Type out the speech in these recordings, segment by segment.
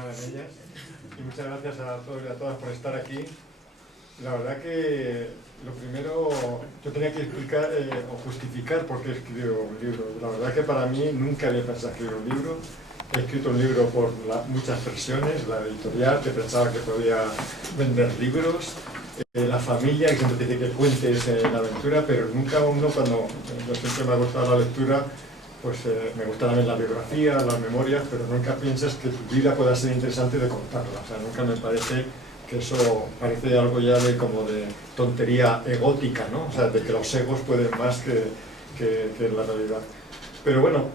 nada en ellas. Y muchas gracias a todos y a todas por estar aquí. La verdad que lo primero, yo tenía que explicar o justificar por qué escribo un libro. La verdad que para mí nunca había pensado escribir un libro. He escrito un libro por muchas versiones, la editorial que pensaba que podía vender libros, la familia que siempre te dice que cuentes la aventura, pero nunca uno cuando yo siempre me ha gustado la lectura, pues me gusta también la biografía, las memorias, pero nunca piensas que tu vida pueda ser interesante de contarla. O sea, nunca me parece que eso parece algo ya de como de tontería egótica, ¿no? O sea, de que los egos pueden más que la realidad. Pero bueno,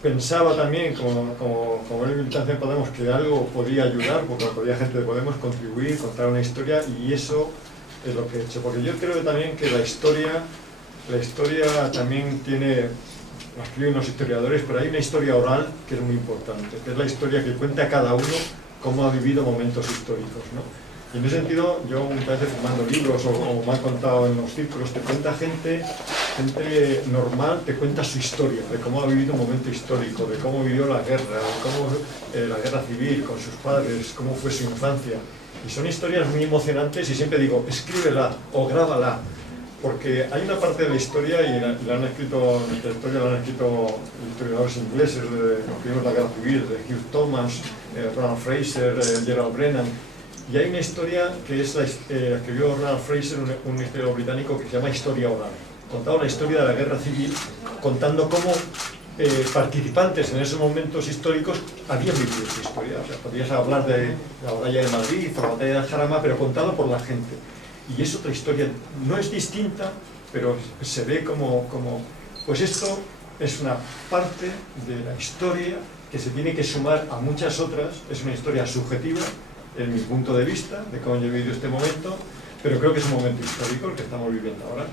pensaba también, como el militancia de Podemos, que algo podía ayudar, porque podía gente de Podemos contribuir, contar una historia, y eso es lo que he hecho. Porque yo creo también que la historia también tiene, lo escriben los historiadores, pero hay una historia oral que es muy importante, que es la historia que cuenta cada uno cómo ha vivido momentos históricos, ¿no? Y en ese sentido, yo muchas veces firmando libros o me han contado en los círculos, te cuenta gente normal, te cuenta su historia, de cómo ha vivido un momento histórico, de cómo vivió la guerra, de cómo la guerra civil con sus padres, cómo fue su infancia. Y son historias muy emocionantes y siempre digo, escríbela o grábala, porque hay una parte de la historia, y la han escrito, nuestra historia la han escrito historiadores ingleses, de la guerra civil, de Hugh Thomas, Ronald Fraser, Gerald Brennan. Y hay una historia que es la escribió Ronald Fraser, un historiador británico, que se llama Historia Oral. Contaba la historia de la guerra civil, contando cómo participantes en esos momentos históricos habían vivido su historia. O sea, podrías hablar de la batalla de Madrid, de la batalla de Jarama, pero contado por la gente. Y es otra historia, no es distinta, pero se ve como pues esto es una parte de la historia que se tiene que sumar a muchas otras. Es una historia subjetiva, en mi punto de vista, de cómo yo he vivido este momento, pero creo que es un momento histórico el que estamos viviendo ahora.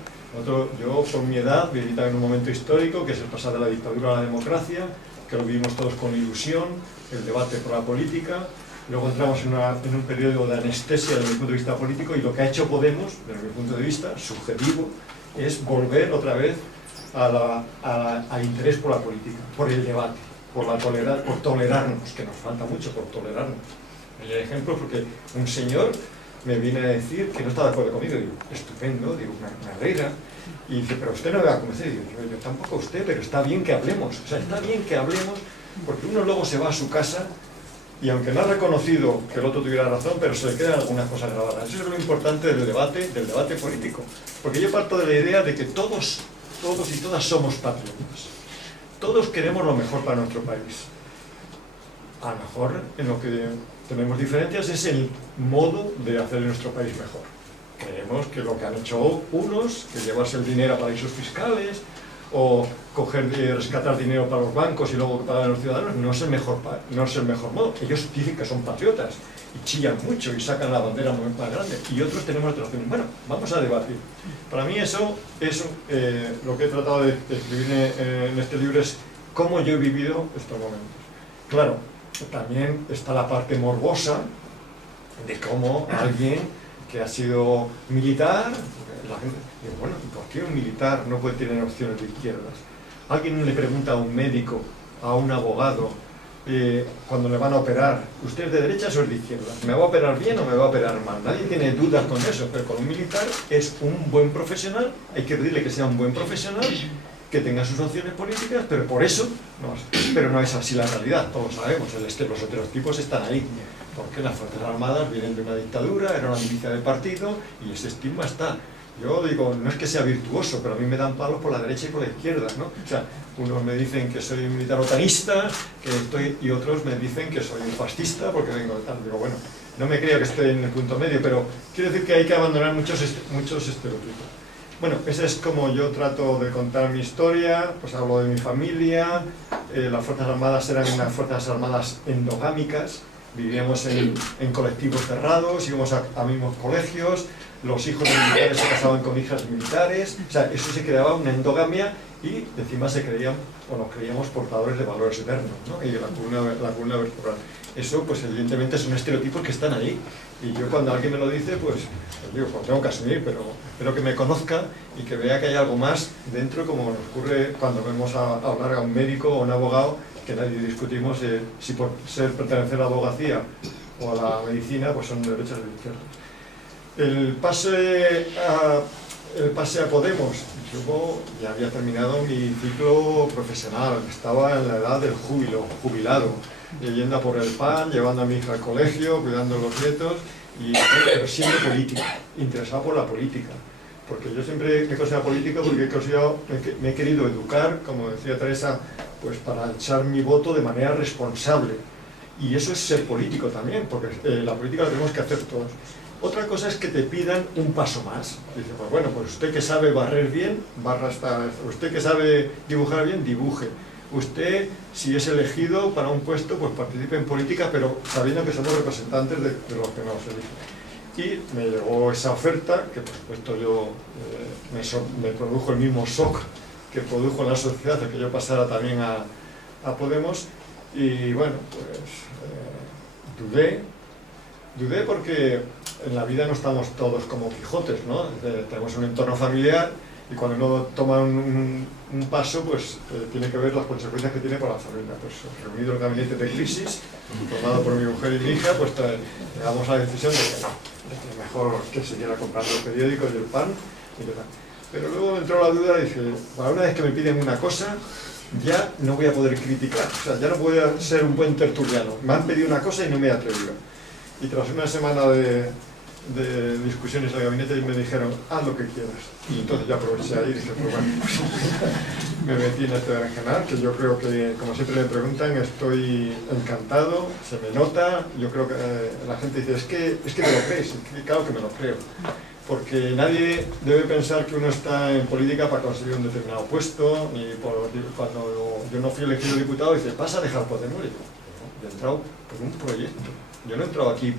Yo, por mi edad, viví también un momento histórico, que es el pasar de la dictadura a la democracia, que lo vivimos todos con ilusión, el debate por la política. Luego entramos en un periodo de anestesia desde mi punto de vista político, y lo que ha hecho Podemos, desde mi punto de vista subjetivo, es volver otra vez al interés por la política, por el debate, por tolerarnos, que nos falta mucho por tolerarnos. El ejemplo, porque un señor me viene a decir que no está de acuerdo conmigo, digo, estupendo, digo, me alegra, y dice, pero usted no me va a convencer, digo, yo tampoco a usted, pero está bien que hablemos, o sea, está bien que hablemos, porque uno luego se va a su casa, y aunque no ha reconocido que el otro tuviera razón, pero se le quedan algunas cosas grabadas. Eso es lo importante del debate político. Porque yo parto de la idea de que todos y todas somos patriotas. Todos queremos lo mejor para nuestro país. A lo mejor en lo que tenemos diferencias es el modo de hacer nuestro país mejor. Creemos que lo que han hecho unos, que llevarse el dinero a paraísos fiscales, o rescatar dinero para los bancos y luego pagar a los ciudadanos, no es el mejor modo. Ellos dicen que son patriotas y chillan mucho y sacan la bandera muy más grande, y otros tenemos otras opciones. Bueno, vamos a debatir. Para mí eso es lo que he tratado de escribir en este libro, es cómo yo he vivido estos momentos. Claro, también está la parte morbosa de cómo alguien que ha sido militar, la gente dice, bueno, ¿por qué un militar no puede tener opciones de izquierdas? Alguien le pregunta a un médico, a un abogado, cuando le van a operar, ¿usted es de derechas o es de izquierdas? ¿Me va a operar bien o me va a operar mal? Nadie tiene dudas con eso, pero con un militar es un buen profesional, hay que pedirle que sea un buen profesional, que tenga sus opciones políticas, pero por eso, pero no es así la realidad, todos sabemos, los estereotipos están ahí, porque las Fuerzas Armadas vienen de una dictadura, era una milicia de partido, y ese estigma está. Yo digo, no es que sea virtuoso, pero a mí me dan palos por la derecha y por la izquierda, ¿no? O sea, unos me dicen que soy militar otanista, y otros me dicen que soy un fascista porque vengo de tal. Digo, bueno, no me creo que esté en el punto medio, pero quiero decir que hay que abandonar muchos estereotipos. Bueno, esa es como yo trato de contar mi historia, pues hablo de mi familia. Las Fuerzas Armadas eran unas Fuerzas Armadas endogámicas, vivíamos en colectivos cerrados, íbamos a mismos colegios, los hijos de militares se casaban con hijas militares, o sea, eso se creaba una endogamia, y encima nos creíamos portadores de valores eternos, ¿no? Y la columna vertebral. Eso, pues evidentemente son estereotipos que están ahí, y yo cuando alguien me lo dice, pues digo, pues tengo que asumir, pero espero que me conozca y que vea que hay algo más dentro, como nos ocurre cuando vemos a hablar a un médico o a un abogado que nadie discutimos si por ser pertenecer a la abogacía o a la medicina pues son derechas o izquierdas. El pase a Podemos, yo ya había terminado mi ciclo profesional, estaba en la edad del jubilado, yendo a por el pan, llevando a mi hija al colegio, cuidando a los nietos, pero siendo político, interesado por la política. Porque yo siempre me he considerado político porque me he querido educar, como decía Teresa, pues para echar mi voto de manera responsable. Y eso es ser político también, porque la política la tenemos que hacer todos. Otra cosa es que te pidan un paso más. Dice, pues bueno, pues usted que sabe barrer bien, barra hasta... Usted que sabe dibujar bien, dibuje. Usted, si es elegido para un puesto, pues participe en política, pero sabiendo que somos representantes de los que nos eligen. Y me llegó esa oferta, que por supuesto me produjo el mismo shock que produjo en la sociedad, el que yo pasara también a Podemos. Y bueno, pues dudé porque en la vida no estamos todos como Quijotes, ¿no? Tenemos un entorno familiar y cuando uno toma un paso, pues tiene que ver las consecuencias que tiene para la familia. Pues reunido el gabinete de crisis, formado por mi mujer y mi hija, pues llegamos a la decisión de que no, mejor que siguiera comprando los periódicos y el pan y tal. Pero luego me entró la duda y dije, para una vez que me piden una cosa, ya no voy a poder criticar, o sea, ya no voy a ser un buen tertuliano. Me han pedido una cosa y no me he atrevido. Y tras una semana de discusiones al gabinete me dijeron, haz lo que quieras. Y entonces ya aproveché ahí y dije, pues bueno, me metí en este berenjenal, que yo creo que, como siempre me preguntan, estoy encantado, se me nota. Yo creo que la gente dice, es que te lo crees. Y claro que me lo creo. Porque nadie debe pensar que uno está en política para conseguir un determinado puesto, y cuando yo no fui elegido diputado, dice, ¿vas a dejar Podemos? Y yo he entrado por un proyecto. Yo no he entrado aquí he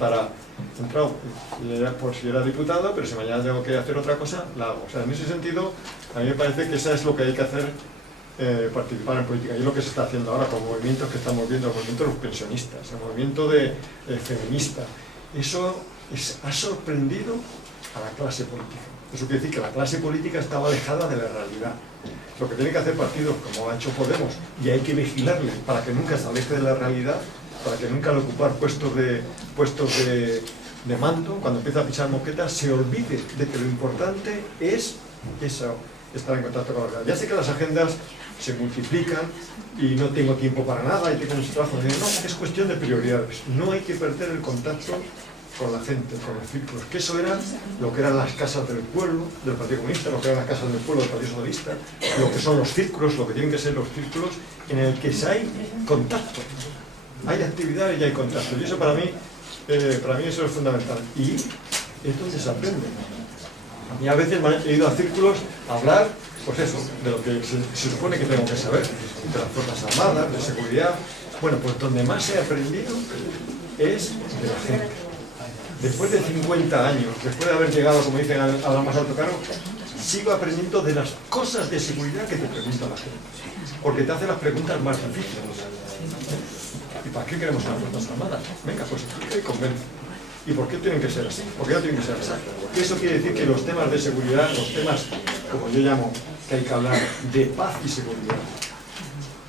entrado por si era diputado, pero si mañana tengo que hacer otra cosa, la hago. O sea, en ese sentido, a mí me parece que eso es lo que hay que hacer, participar en política. Y es lo que se está haciendo ahora con movimientos que estamos viendo, el movimiento de los pensionistas, el movimiento feminista. Eso ha sorprendido a la clase política. Eso quiere decir que la clase política estaba alejada de la realidad. Lo que tiene que hacer partidos como ha hecho Podemos, y hay que vigilarle para que nunca se aleje de la realidad, para que nunca al ocupar puestos de mando, cuando empieza a pisar moquetas, se olvide de que lo importante es eso, estar en contacto con la realidad. Ya sé que las agendas se multiplican y no tengo tiempo para nada y tengo mucho trabajo. No, es cuestión de prioridades. No hay que perder el contacto con la gente, con los círculos, que eso era lo que eran las casas del pueblo del Partido Comunista, lo que eran las casas del pueblo del Partido Socialista, lo que son los círculos, lo que tienen que ser los círculos en el que hay contacto, hay actividad y hay contacto, y eso para mí eso es fundamental, y entonces se aprende. Y a veces me he ido a círculos a hablar, pues eso, de lo que se supone que tengo que saber, de las Fuerzas Armadas, de seguridad. Bueno, pues donde más he aprendido es de la gente. Después de 50 años, después de haber llegado, como dicen, a la más alto cargo, sigo aprendiendo de las cosas de seguridad que te pregunta la gente. Porque te hace las preguntas más difíciles. ¿Y para qué queremos unas Fuerzas Armadas? Venga, pues explica y convence. ¿Y por qué tienen que ser así? ¿Por qué no tienen que ser así? Eso quiere decir que los temas de seguridad, los temas, como yo llamo, que hay que hablar de paz y seguridad.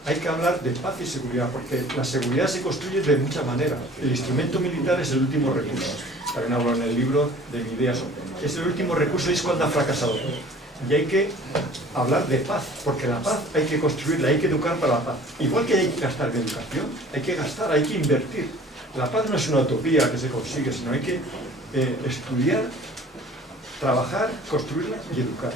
Hay que hablar de paz y seguridad, porque la seguridad se construye de muchas maneras. El instrumento militar es el último recurso. También hablo en el libro de mi idea sobre. Es el último recurso y es cuando ha fracasado. Y hay que hablar de paz, porque la paz hay que construirla, hay que educar para la paz. Igual que hay que gastar en educación, hay que gastar, hay que invertir. La paz no es una utopía que se consigue, sino hay que estudiar, trabajar, construirla y educar.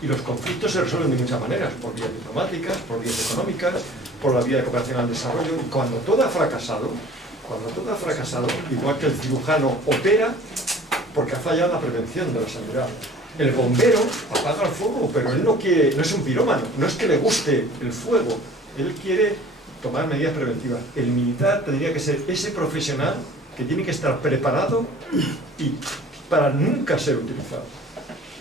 Y los conflictos se resuelven de muchas maneras, por vías diplomáticas, por vías económicas, por la vía de cooperación al desarrollo. Y cuando todo ha fracasado, igual que el cirujano opera, porque ha fallado la prevención de la sanidad. El bombero apaga el fuego, pero él no es un pirómano, no es que le guste el fuego, él quiere tomar medidas preventivas. El militar tendría que ser ese profesional que tiene que estar preparado y para nunca ser utilizado.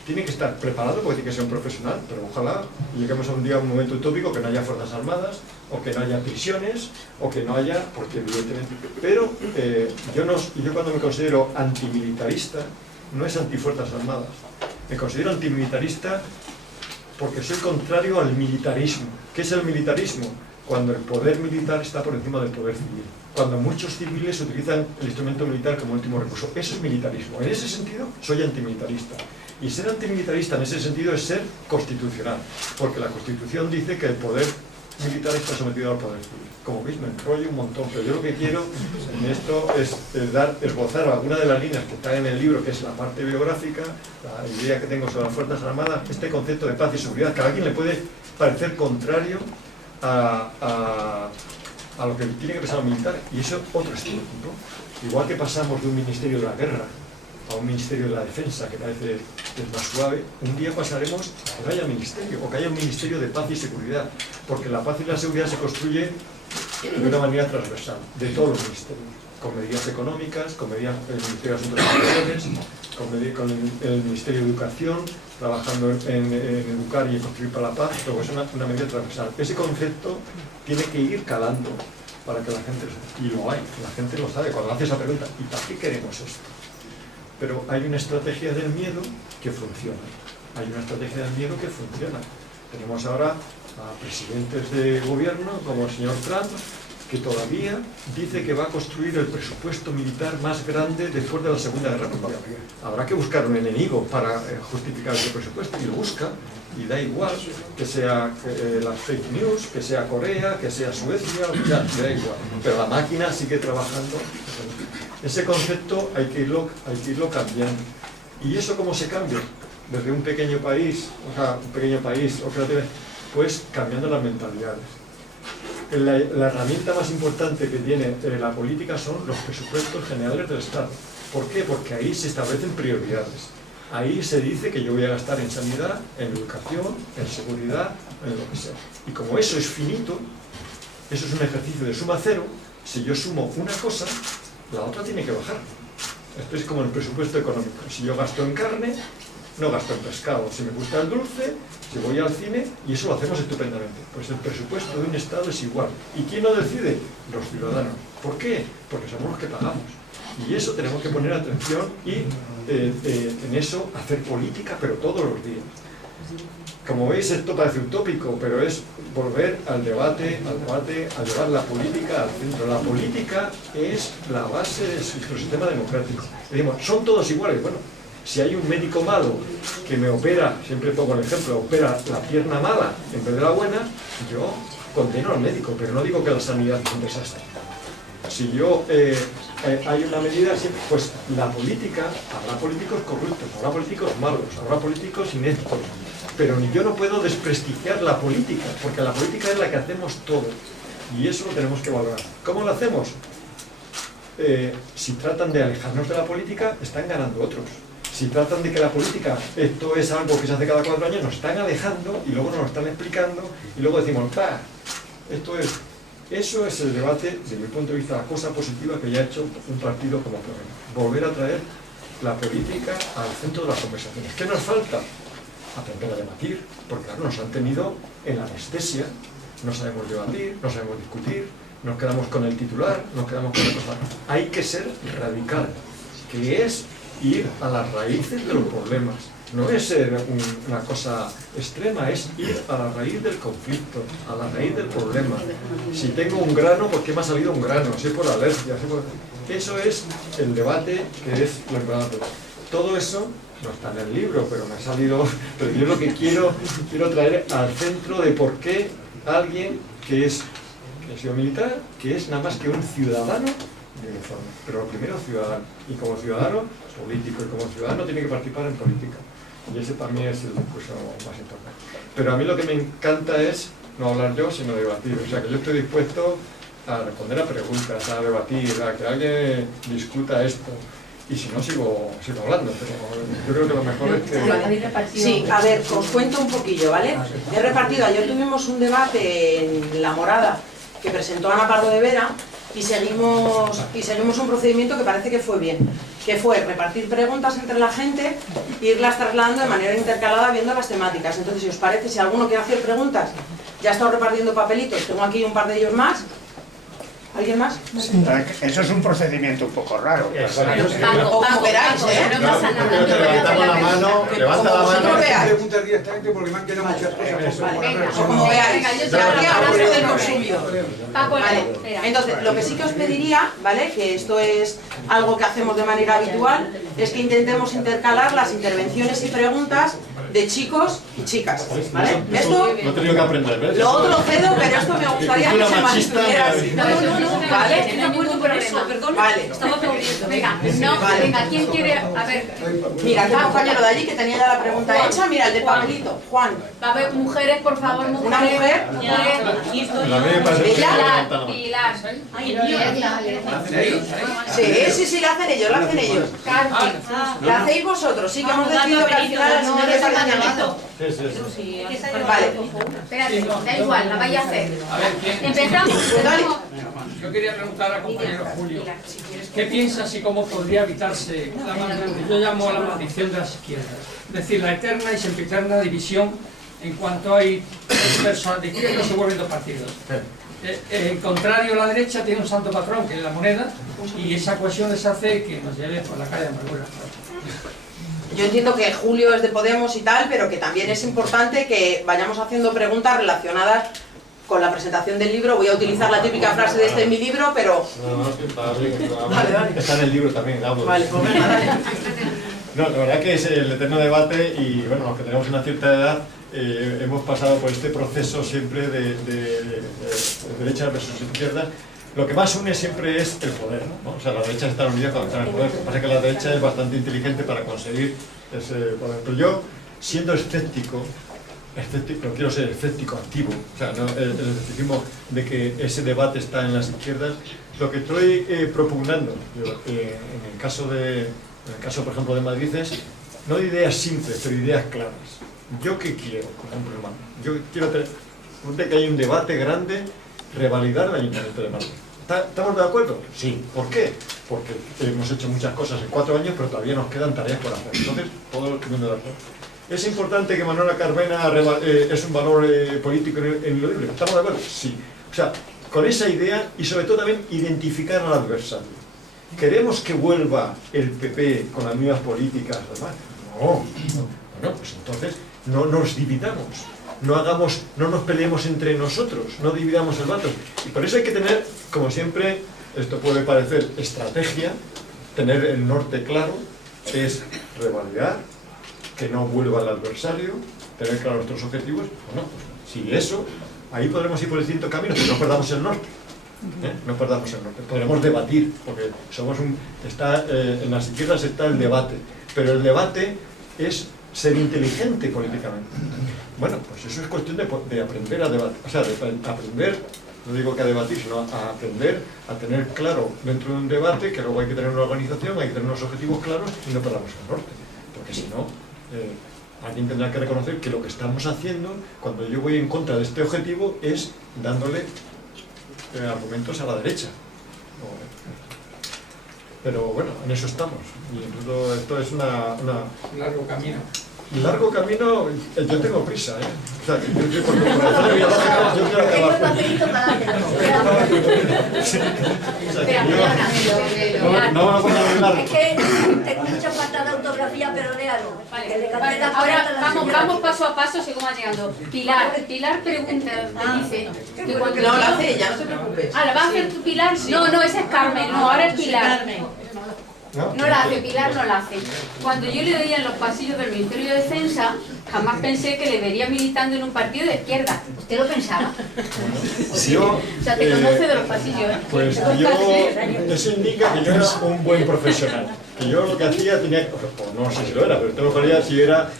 Tiene que estar preparado porque tiene que ser un profesional, pero ojalá lleguemos a un momento utópico que no haya Fuerzas Armadas, o que no haya prisiones, o que no haya, porque evidentemente... Pero yo cuando me considero antimilitarista, no es antifuerzas armadas. Me considero antimilitarista porque soy contrario al militarismo. ¿Qué es el militarismo? cuando el poder militar está por encima del poder civil, cuando muchos civiles utilizan el instrumento militar como último recurso. Eso es militarismo. En ese sentido, soy antimilitarista. Y ser antimilitarista en ese sentido es ser constitucional, porque la Constitución dice que el poder militar está sometido al poder civil. Como veis, me enrollo un montón, pero yo lo que quiero en esto es esbozar alguna de las líneas que están en el libro, que es la parte biográfica, la idea que tengo sobre las Fuerzas Armadas, este concepto de paz y seguridad, que a alguien le puede parecer contrario a lo que tiene que pensar un militar, y eso es otro estilo, ¿no? Igual que pasamos de un ministerio de la guerra a un ministerio de la defensa, que parece que es más suave, un día pasaremos a que no haya ministerio, o que haya un ministerio de paz y seguridad, porque la paz y la seguridad se construye de una manera transversal, de todos los ministerios, con medidas económicas, con medidas del Ministerio de Asuntos Exteriores, con el Ministerio de Educación, trabajando en educar y en construir para la paz, pero es una medida transversal. Ese concepto tiene que ir calando para que la gente lo sepa, y lo hay, la gente lo sabe, cuando hace esa pregunta, ¿y para qué queremos esto? Pero hay una estrategia del miedo que funciona. Hay una estrategia del miedo que funciona. Tenemos ahora a presidentes de gobierno, como el señor Trump, que todavía dice que va a construir el presupuesto militar más grande después de la Segunda Guerra Mundial. Habrá que buscar un enemigo para justificar ese presupuesto, y lo busca, y da igual que sea las fake news, que sea Corea, que sea Suecia, ya, da igual. Pero la máquina sigue trabajando. Ese concepto hay que irlo cambiando. ¿Y eso cómo se cambia? Desde un pequeño país, pues cambiando las mentalidades. La herramienta más importante que tiene la política son los presupuestos generales del Estado. ¿Por qué? Porque ahí se establecen prioridades. Ahí se dice que yo voy a gastar en sanidad, en educación, en seguridad, en lo que sea. Y como eso es finito, eso es un ejercicio de suma cero, si yo sumo una cosa, la otra tiene que bajar. Esto es como el presupuesto económico. Si yo gasto en carne, no gasto en pescado. Si me gusta el dulce, si voy al cine, y eso lo hacemos estupendamente. Pues el presupuesto de un Estado es igual. ¿Y quién lo decide? Los ciudadanos. ¿Por qué? Porque somos los que pagamos. Y eso tenemos que poner atención y en eso hacer política, pero todos los días. Como veis, esto parece utópico, pero es volver al debate, a llevar la política al centro. La política es la base de nuestro sistema democrático. Decimos, son todos iguales. Bueno, si hay un médico malo que me opera, siempre pongo el ejemplo, opera la pierna mala en vez de la buena, yo condeno al médico, pero no digo que la sanidad es un desastre. Si yo hay una medida, pues la política, habrá políticos corruptos, habrá políticos malos, habrá políticos ineptos, pero yo no puedo desprestigiar la política, porque la política es la que hacemos todo, y eso lo tenemos que valorar. ¿Cómo lo hacemos? Si tratan de alejarnos de la política, están ganando otros. Si tratan de que la política, esto es algo que se hace cada 4 años, nos están alejando y luego nos lo están explicando y luego decimos, eso es el debate, desde mi punto de vista, la cosa positiva que ya ha hecho un partido como Podemos. Volver a traer la política al centro de las conversaciones. ¿Qué nos falta? Aprender a debatir, porque claro, nos han tenido en la anestesia, no sabemos debatir, no sabemos discutir, nos quedamos con el titular, nos quedamos con la cosa. Hay que ser radical, que es ir a las raíces de los problemas. No es ser una cosa extrema, es ir a la raíz del conflicto, a la raíz del problema. Si tengo un grano, ¿por qué me ha salido un grano? Si es por alergia, eso es el debate, que es lo importante. Todo eso no está en el libro, pero me ha salido. Pero yo lo que quiero traer al centro de por qué alguien que ha sido militar, que es nada más que un ciudadano de uniforme. Pero lo primero, ciudadano. Y como ciudadano, político. Y como ciudadano tiene que participar en política. Y ese para mí es el discurso más importante. Pero a mí lo que me encanta es no hablar yo, sino debatir. O sea, que yo estoy dispuesto a responder a preguntas, a debatir, a que alguien discuta esto. Y si no, sigo hablando. Pero yo creo que lo mejor es que... Sí, a ver, os cuento un poquillo, ¿vale? He repartido. Ayer tuvimos un debate en La Morada que presentó Ana Pardo de Vera y seguimos un procedimiento que parece que fue bien, que fue repartir preguntas entre la gente e irlas trasladando de manera intercalada viendo las temáticas. Entonces, si os parece, si alguno quiere hacer preguntas, ya he estado repartiendo papelitos, tengo aquí un par de ellos más, ¿Alguien más? Sí. Eso es un procedimiento un poco raro. O como queráis, ¿eh? No pasa nada. Levantamos la mano, levanta la vosotros mano. veáis. Preguntas directamente porque me han quedado muchas cosas. Venga, O como veáis. venga, yo Ya te que hablamos del consumidor. Paco, Vale, espera. entonces lo que sí que os pediría, ¿vale? Que esto es algo que hacemos de manera habitual, es que intentemos intercalar las intervenciones y preguntas de chicos y chicas, ¿vale? Esto, Lo he tenido que aprender, ¿ves? lo otro cedo, pero esto me gustaría que se mantuviera así. No, ¿Vale? no acuerdo por eso, perdón. Vale. Estaba aplaudiendo. Venga, no, Vale. venga, ¿quién quiere? A ver, Mira, el compañero de allí que tenía ya la pregunta hecha, mira, el de papelito, Juan. va a haber mujeres, por favor, mujeres. Una mujer. La mía parece que Ella. levanta la mano. Pilar. Sí, lo hacen ellos. Carmen. Lo hacéis vosotros, sí que hemos decidido que al final el señor es acompañamiento. Sí. Vale. Espérate, da igual, la vais a hacer. A ver, ¿quién? Empezamos. Pues dale. Yo quería preguntar al compañero Julio, ¿qué piensas y cómo podría evitarse lo que yo llamo la maldición de las izquierdas? Es decir, la eterna y sempiterna división en cuanto hay dos personas de izquierda se vuelven dos partidos. En contrario, la derecha tiene un santo patrón, que es la moneda, y esa cohesión les hace que nos lleve por la calle de amargura. Yo entiendo que Julio es de Podemos y tal, pero que también es importante que vayamos haciendo preguntas relacionadas con la presentación del libro. Voy a utilizar la típica frase de este en mi libro, pero... No, que está bien. Vale. Está en el libro también, hablo. Vale, pues venga, dale. No, la verdad que es el eterno debate y bueno, los que tenemos una cierta edad hemos pasado por este proceso siempre de derecha versus izquierda. Lo que más une siempre es el poder, ¿no? O sea, la derecha está unida cuando está en el poder. Lo que pasa es que la derecha es bastante inteligente para conseguir ese poder. Pero yo, siendo escéptico, no quiero ser escéptico activo, o sea, no, el escepticismo de que ese debate está en las izquierdas, lo que estoy propugnando en el caso, por ejemplo, de Madrid es no ideas simples, pero ideas claras. ¿Yo qué quiero, por ejemplo, hermano? Yo quiero que hay un debate grande, revalidar el Ayuntamiento de Madrid. ¿Estamos de acuerdo? Sí. ¿Por qué? Porque hemos hecho muchas cosas en 4 años, pero todavía nos quedan tareas por hacer. Entonces, todo el mundo de acuerdo. ¿Es importante que Manuela Carmena es un valor político ineludible? ¿Estamos de acuerdo? Sí. O sea, con esa idea y sobre todo también identificar al adversario. ¿Queremos que vuelva el PP con las mismas políticas? No. Bueno, pues entonces no nos dividamos. No nos peleemos entre nosotros, no dividamos el voto. Y por eso hay que tener, como siempre, esto puede parecer estrategia, tener el norte claro, es revalidar, que no vuelva el adversario, tener claros nuestros objetivos. Bueno, pues si eso, ahí podremos ir por distintos caminos, pero no perdamos el norte. No perdamos el norte. Podremos debatir, porque en las izquierdas está el debate, pero el debate es ser inteligente políticamente. Bueno, pues eso es cuestión de aprender a debatir, o sea, de aprender, no digo que a debatir, sino a aprender a tener claro dentro de un debate que luego hay que tener una organización, hay que tener unos objetivos claros y no perdamos el norte, porque si no, alguien tendrá que reconocer que lo que estamos haciendo, cuando yo voy en contra de este objetivo, es dándole argumentos a la derecha. Pero bueno, en eso estamos, y todo esto es una Largo camino. largo camino. Yo tengo prisa, ¿eh? O sea, yo por comparación biológica, yo quiero acabar. O sea, que yo no me puedo arreglar. Es que tengo mucha falta de ortografía, pero léalo. Que le canté la Ahora palabra a la señora. vamos paso a paso según va llegando. Pilar pregunta, me dice que cuando No, la yo- hace ella, no te preocupes. Ah, ¿la va a hacer tu Pilar? No, esa es Carmen, no, ahora es Pilar. No la hace, Pilar no la hace. Cuando yo le veía en los pasillos del Ministerio de Defensa, jamás pensé que le vería militando en un partido de izquierda. ¿Usted lo pensaba? Yo, O sea, te conoce de los pasillos, ¿eh? pues yo, eso indica que yo era un buen profesional. Que yo lo que hacía tenía, pues no sé si lo era, pero tengo que ver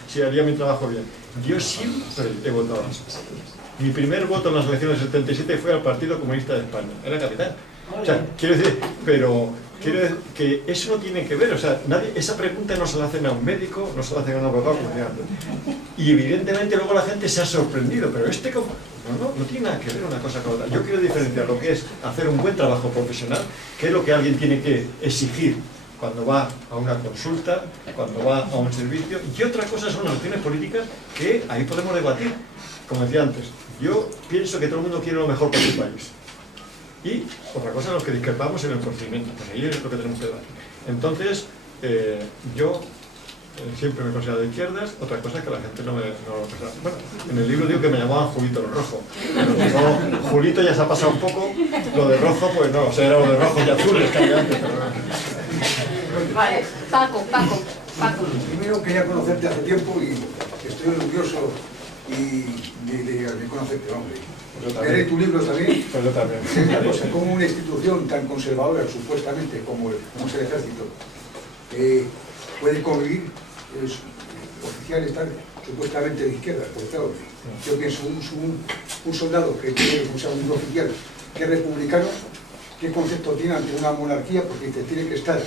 si haría mi trabajo bien. Yo siempre he votado. Mi primer voto en las elecciones del 77 fue al Partido Comunista de España. Era capitán. O sea, quiero decir, quiero decir que eso no tiene que ver, o sea, esa pregunta no se la hacen a un médico, no se la hacen a un abogado, como decía antes. Y evidentemente luego la gente se ha sorprendido, pero no tiene nada que ver una cosa con otra. Yo quiero diferenciar lo que es hacer un buen trabajo profesional, que es lo que alguien tiene que exigir cuando va a una consulta, cuando va a un servicio, y otra cosa son las opciones políticas que ahí podemos debatir. Como decía antes, yo pienso que todo el mundo quiere lo mejor para su país. Y otra cosa, los que discrepamos en el procedimiento, pues ahí es lo que tenemos que debatir. Entonces, yo siempre me he considerado de izquierdas, otra cosa es que la gente no lo considera. Bueno, en el libro digo que me llamaban Julito el Rojo, pero no, Julito ya se ha pasado un poco, lo de rojo, pues no, o sea, era lo de rojos y azules que había antes, pero no. Vale, Paco. Primero quería conocerte hace tiempo y estoy orgulloso de conocerte, hombre. Leeré tu libro también. Pues yo también. Una cosa, como una institución tan conservadora, supuestamente, como es el ejército, puede convivir oficiales tan supuestamente de izquierda, porque claro, yo pienso, un soldado que tiene, o sea, un oficial que es republicano, ¿qué concepto tiene ante una monarquía? Porque dice, tiene que estar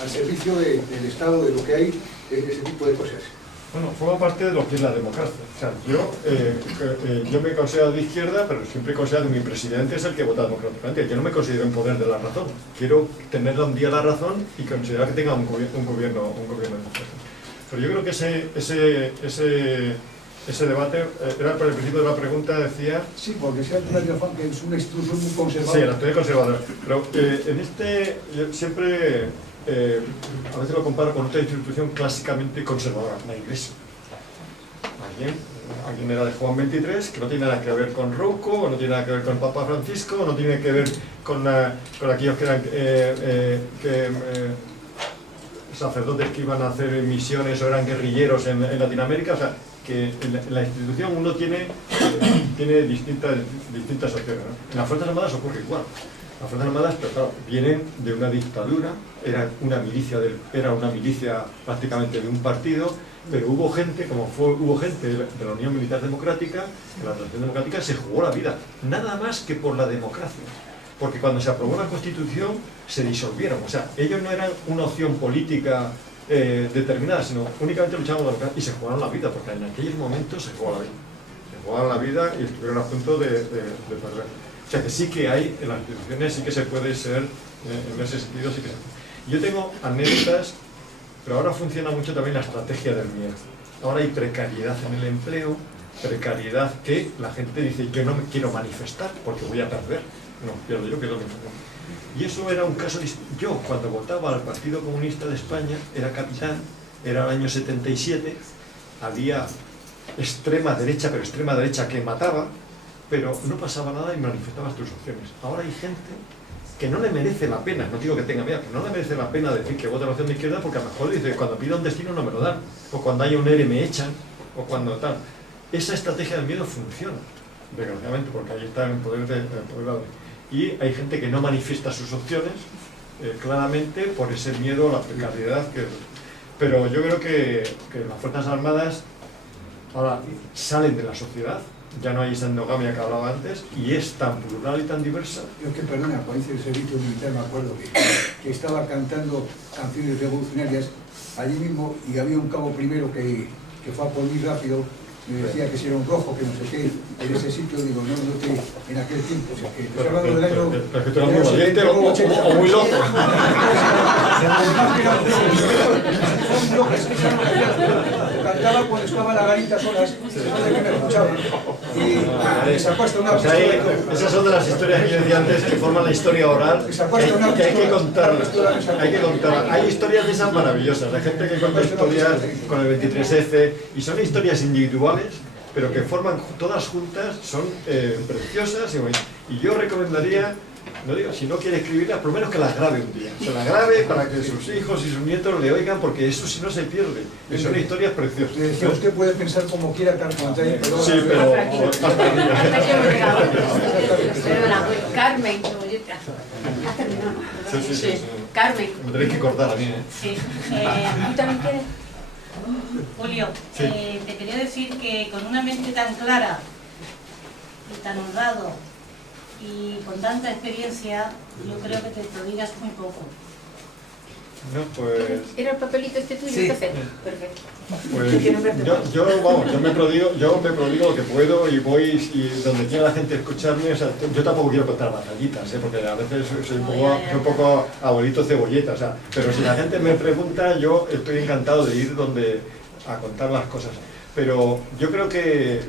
al servicio del Estado, de lo que hay, ese tipo de cosas. Bueno, forma parte de lo que es la democracia. O sea, yo me considero de izquierda, pero siempre considero que mi presidente es el que vota democráticamente. Yo no me considero en poder de la razón. Quiero tenerla un día la razón y considerar que tenga un gobierno democrático. Pero yo creo que ese debate, era por el principio de la pregunta, decía... Sí, porque se ha dicho que es una institución muy conservadora. Sí, la estoy conservadora. Pero yo siempre... a veces lo comparo con otra institución clásicamente conservadora, la Iglesia. Alguien era de Juan XXIII, que no tiene nada que ver con Rouco, no tiene nada que ver con el Papa Francisco, no tiene que ver con aquellos que eran sacerdotes que iban a hacer misiones o eran guerrilleros en Latinoamérica. O sea, que en la institución uno tiene distintas opciones, ¿no? En las Fuerzas Armadas ocurre igual. Las Fuerzas Armadas, pero claro, vienen de una dictadura, era una milicia prácticamente de un partido, pero hubo gente de la Unión Militar Democrática, de la Transición Democrática, se jugó la vida, nada más que por la democracia. Porque cuando se aprobó la Constitución, se disolvieron. O sea, ellos no eran una opción política determinada, sino únicamente luchaban por la democracia y se jugaron la vida, porque en aquellos momentos se jugaron la vida. Se jugaron la vida y estuvieron a punto de perder. O sea que sí que hay, en las instituciones sí que se puede ser, en ese sentido sí que se puede. Yo tengo anécdotas, pero ahora funciona mucho también la estrategia del miedo. Ahora hay precariedad en el empleo, precariedad que la gente dice, yo no me quiero manifestar porque voy a perder. No, pierdo yo, quedo mejor. Y eso era un caso distinto. Yo, cuando votaba al Partido Comunista de España, era capitán, era el año 77, había extrema derecha, pero extrema derecha que mataba, pero no pasaba nada y manifestabas tus opciones. Ahora hay gente que no le merece la pena, no digo que tenga miedo, que no le merece la pena decir que vota la opción de izquierda porque a lo mejor dice, cuando pido un destino no me lo dan, o cuando haya un ERE me echan, o cuando tal. Esa estrategia del miedo funciona, desgraciadamente, porque ahí está el poder de y hay gente que no manifiesta sus opciones claramente por ese miedo a la precariedad. Pero yo creo que las Fuerzas Armadas ahora salen de la sociedad, ya no hay esa endogamia que hablaba antes, y es tan plural y tan diversa. Yo que, perdona, cuando hice el servicio militar me acuerdo que estaba cantando canciones revolucionarias allí mismo y había un cabo primero que fue a por mí rápido, me decía que si era un rojo, que no sé qué, en ese sitio, digo, no en aquel tiempo, o sea, que estoy hablando del año... Pero que tú eras muy valiente o muy loco. Cantaba cuando estaba la garita solas, después de que me escuchaban. Y se ha puesto una... Esas son de las historias que yo decía antes, que forman la historia oral, que hay que contarlas. Hay historias de esas maravillosas, de gente que cuenta historias con el 23F, y son historias individuales, pero que forman todas juntas, son preciosas y yo recomendaría, no digo, si no quiere escribirlas, por lo menos que las grabe un día. Se las grabe para que sus hijos y sus nietos le oigan, porque eso si no se pierde. Y son historias preciosas. Le decía, usted puede pensar como quiera, Carmen. Sí, pero... Carmen. Sí. Carmen. Me tenéis que cortar a mí, ¿eh? Sí. ¿Tú también quieres? Julio, Sí. Te quería decir que con una mente tan clara y tan honrado y con tanta experiencia, yo creo que te prodigas muy poco. No, pues... ¿Era el papelito este tuyo? Sí. Entonces, perfecto. Pues yo me prodigo lo que puedo y voy y donde quiera la gente escucharme. O sea, yo tampoco quiero contar batallitas, porque a veces soy un poco abuelito cebolleta, o sea, pero si la gente me pregunta, yo estoy encantado de ir a contar las cosas. Pero yo creo que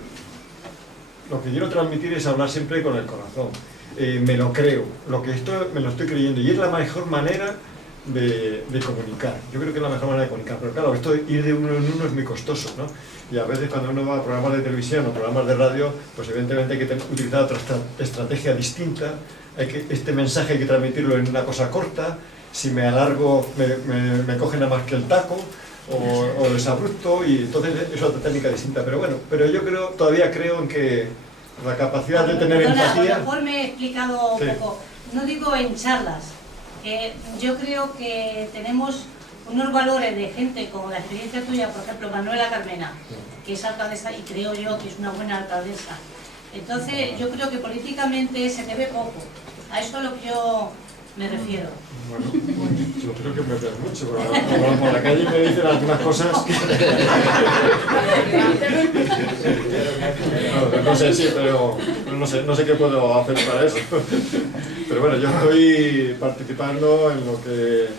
lo que quiero transmitir es hablar siempre con el corazón. Me lo creo, me lo estoy creyendo, y es la mejor manera de comunicar. Yo creo que es la mejor manera de comunicar, pero claro, esto ir de uno en uno es muy costoso, ¿no? Y a veces cuando uno va a programas de televisión o programas de radio, pues evidentemente hay que utilizar otra estrategia distinta. Este mensaje hay que transmitirlo en una cosa corta. Si me alargo me cogen a más que el taco o les abrupto, y entonces es otra técnica distinta. Pero bueno, todavía creo en que la capacidad de tener empatía... A lo mejor me he explicado un poco, no digo en charlas, yo creo que tenemos unos valores de gente como la experiencia tuya, por ejemplo, Manuela Carmena, que es alcaldesa y creo yo que es una buena alcaldesa. Entonces yo creo que políticamente se te ve poco, a esto es a lo que yo me refiero. Bueno, yo creo que me veo mucho, por la calle me dicen algunas cosas. No sé, sí, pero no sé qué puedo hacer para eso. Pero bueno, yo estoy participando en lo que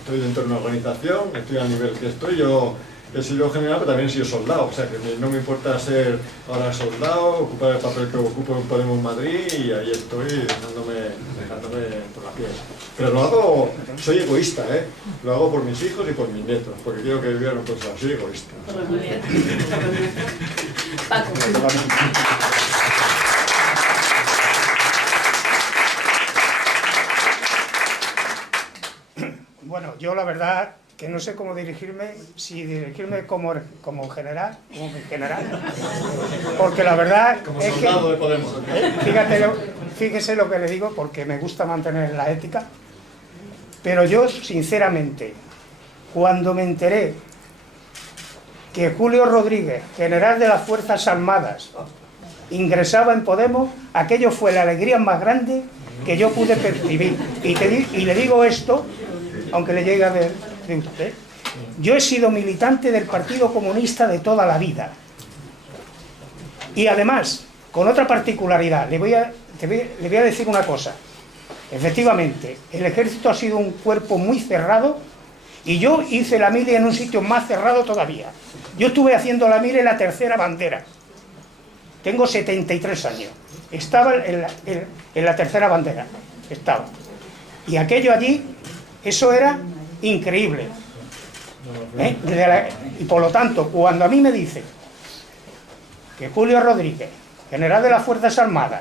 estoy dentro de una organización, estoy al nivel que estoy. Yo he sido general, pero también he sido soldado, o sea que no me importa ser ahora soldado, ocupar el papel que ocupo en Podemos Madrid, y ahí estoy dejándome por la piel. Pero lo hago, soy egoísta, lo hago por mis hijos y por mis nietos, porque quiero que vivan un proceso, soy egoísta. Muy bien. Paco. Bueno, yo la verdad que no sé cómo dirigirme, si dirigirme como general, porque la verdad como es soldado que, de Podemos. fíjese lo que le digo, porque me gusta mantener la ética, pero yo sinceramente, cuando me enteré que Julio Rodríguez, general de las Fuerzas Armadas, ingresaba en Podemos, aquello fue la alegría más grande que yo pude percibir. Y le digo esto, aunque le llegue a ver de usted, yo he sido militante del Partido Comunista de toda la vida. Y además, con otra particularidad, le voy a decir una cosa. Efectivamente, el ejército ha sido un cuerpo muy cerrado, y yo hice la mili en un sitio más cerrado todavía. Yo estuve haciendo la mili en la tercera bandera. Tengo 73 años. Estaba en la tercera bandera. Estaba. Y aquello allí, eso era increíble. Y por lo tanto, cuando a mí me dicen que Julio Rodríguez, general de las Fuerzas Armadas,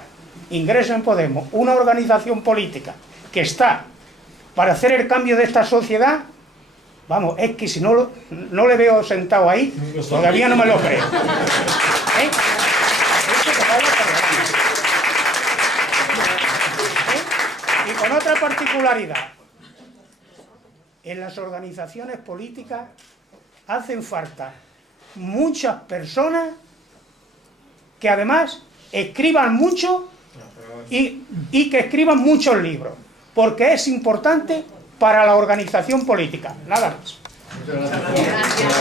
ingresa en Podemos, una organización política que está para hacer el cambio de esta sociedad, vamos, es que si no le veo sentado ahí, todavía no me lo creo. Y con otra particularidad, en las organizaciones políticas hacen falta muchas personas que además escriban mucho y que escriban muchos libros, porque es importante para la organización política. Nada más. Muchas gracias.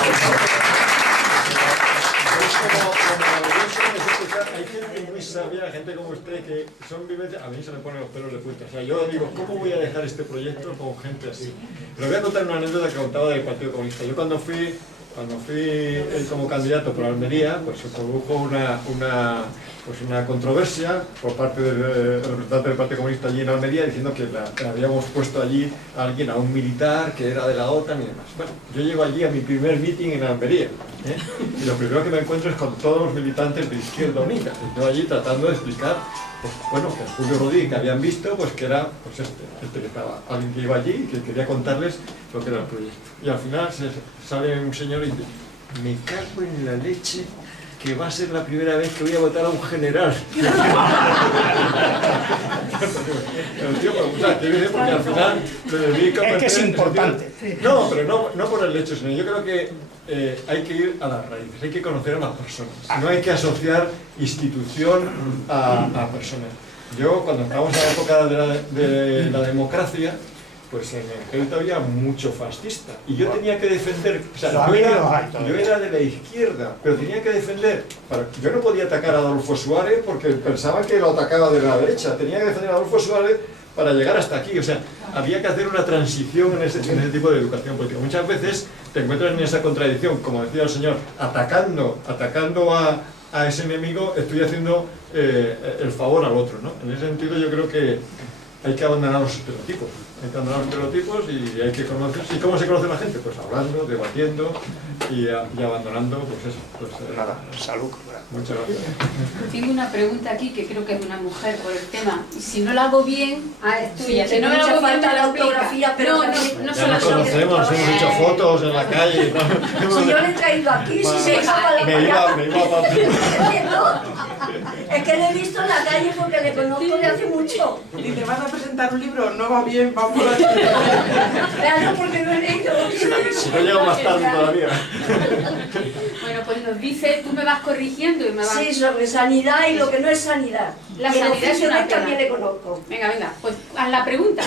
Hay gente muy sabia, gente como usted, que son vivencias. A mí se me ponen los pelos de punta. O sea, yo digo, ¿cómo voy a dejar este proyecto con gente así? Pero voy a contar una anécdota que contaba del Partido Comunista. Yo cuando fui como candidato por Almería, pues se produjo una controversia por parte del representante del Partido Comunista allí en Almería, diciendo que habíamos puesto allí a alguien, a un militar que era de la OTAN y demás. Bueno, yo llego allí a mi primer meeting en Almería, y lo primero que me encuentro es con todos los militantes de Izquierda Unida. Y yo allí tratando de explicar, pues, bueno, que Julio Rodríguez que habían visto, pues que era pues este que estaba, alguien que iba allí y que quería contarles lo que era el proyecto. Y al final sale un señor y dice, me cago en la leche, que va a ser la primera vez que voy a votar a un general. Pero tío, porque al final me dedico a... Es que es importante. No, pero no por el hecho, sino yo creo que hay que ir a las raíces, hay que conocer a las personas. No hay que asociar institución a personas. Yo, cuando estábamos en la época de la democracia, pues en el ejército había mucho fascista y yo tenía que defender, o sea, yo era de la izquierda, pero tenía que defender, yo no podía atacar a Adolfo Suárez porque pensaba que lo atacaba de la derecha, tenía que defender a Adolfo Suárez para llegar hasta aquí, o sea, había que hacer una transición en ese tipo de educación política. Muchas veces te encuentras en esa contradicción, como decía el señor, atacando a ese enemigo estoy haciendo el favor al otro, ¿no? En ese sentido yo creo que hay que abandonar los estereotipos. Hay que abandonar los estereotipos y hay que conocer. ¿Y cómo se conoce la gente? Pues hablando, debatiendo y abandonando, pues eso. Pues, Nada, salud. Muchas gracias. Tengo una pregunta aquí que creo que es una mujer por el tema. Y si no la hago bien, es tuya. Si Te no me la mucha hago bien, falta me de la explica. ortografía, pero No, también- no Ya solo nos eso. conocemos, hemos hecho fotos en la calle. Si yo le he traído aquí, si se hizo para la Me iba a Es que le he visto en la calle porque le conozco de hace mucho. Dice, ¿vas a presentar un libro? No va bien, va por aquí. Claro, porque no he leído. Si no llego más tarde todavía. Bueno, pues nos dice, tú me vas corrigiendo y me vas... Sí, sobre sanidad y lo que no es sanidad. La Y el sanidad es oficio una de también pena. le conozco. Venga, venga, pues haz la pregunta.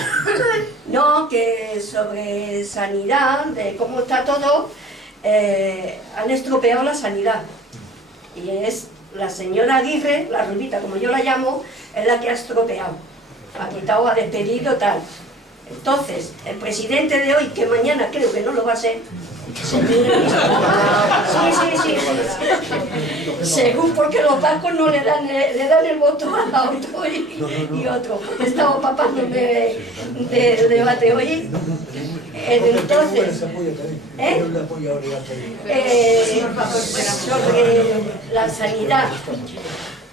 No, que sobre sanidad, de cómo está todo, han estropeado la sanidad. Y es la señora Aguirre, la rubita como yo la llamo, es la que ha estropeado. Ha quitado, ha despedido, tal. Entonces, el presidente de hoy, que mañana creo que no lo va a ser, sí. Según porque los vascos no le dan el voto a otro y otro. Estamos papándome del debate hoy. Entonces, sobre la sanidad.